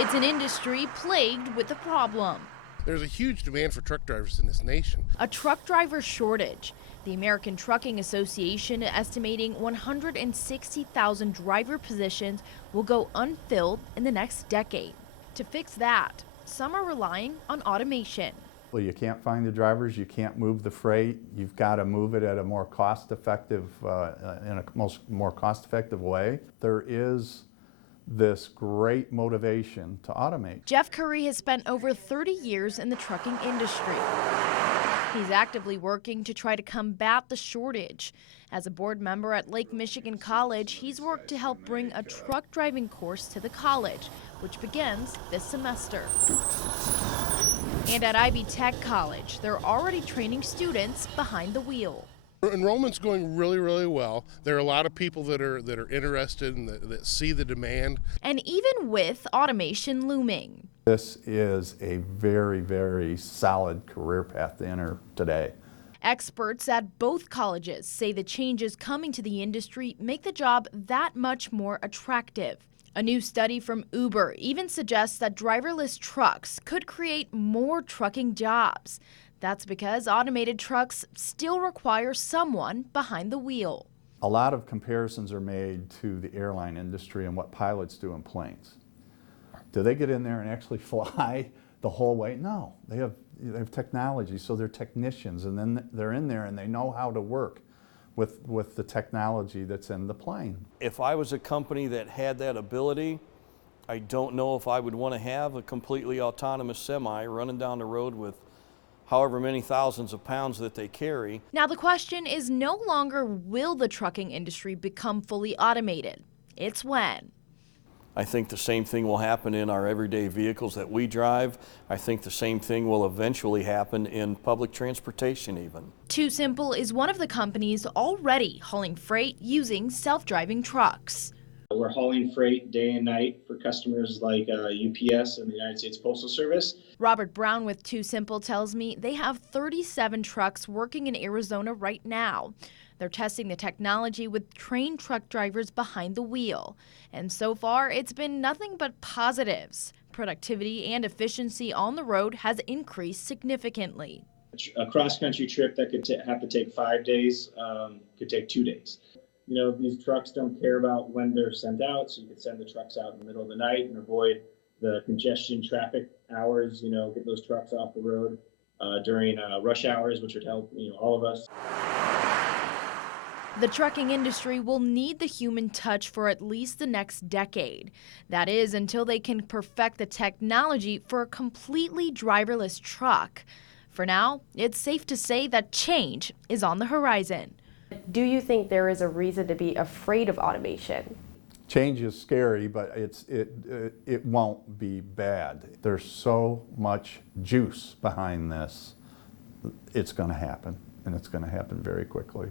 It's an industry plagued with a problem. There's a huge demand for truck drivers in this nation. A truck driver shortage. The American Trucking Association estimating 160,000 driver positions will go unfilled in the next decade. To fix that, some are relying on automation. Well, you can't find the drivers, you can't move the freight, you've got to move it at a more cost-effective, in a more cost-effective way. There is this great motivation to automate. Jeff Curry has spent over 30 years in the trucking industry. He's actively working to try to combat the shortage. As a board member at Lake Michigan College, he's worked to help bring a truck driving course to the college, which begins this semester. And at Ivy Tech College, they're already training students behind the wheel. Enrollment's going really, really well. There are a lot of people that are interested and that see the demand. And even with automation looming. This is a very, very solid career path to enter today. Experts at both colleges say the changes coming to the industry make the job that much more attractive. A new study from Uber even suggests that driverless trucks could create more trucking jobs. That's because automated trucks still require someone behind the wheel. A lot of comparisons are made to the airline industry and what pilots do in planes. Do they get in there and actually fly the whole way? No, they have technology, so they're technicians, and then they're in there and they know how to work with the technology that's in the plane. If I was a company that had that ability, I don't know if I would want to have a completely autonomous semi running down the road with however many thousands of pounds that they carry. Now the question is no longer will the trucking industry become fully automated, it's when. I think the same thing will happen in our everyday vehicles that we drive. I think the same thing will eventually happen in public transportation even. Too Simple is one of the companies already hauling freight using self-driving trucks. We're hauling freight day and night for customers like UPS and the United States Postal Service. Robert Brown with Too Simple tells me they have 37 trucks working in Arizona right now. They're testing the technology with trained truck drivers behind the wheel. And so far, it's been nothing but positives. Productivity and efficiency on the road has increased significantly. A cross-country trip that could have to take 5 days could take 2 days. You know, these trucks don't care about when they're sent out, so you could send the trucks out in the middle of the night and avoid the congestion traffic hours, you know, get those trucks off the road during rush hours, which would help, you know, all of us. The trucking industry will need the human touch for at least the next decade. That is, until they can perfect the technology for a completely driverless truck. For now, it's safe to say that change is on the horizon. Do you think there is a reason to be afraid of automation? Change is scary, but it won't be bad. There's so much juice behind this. It's going to happen, and it's going to happen very quickly.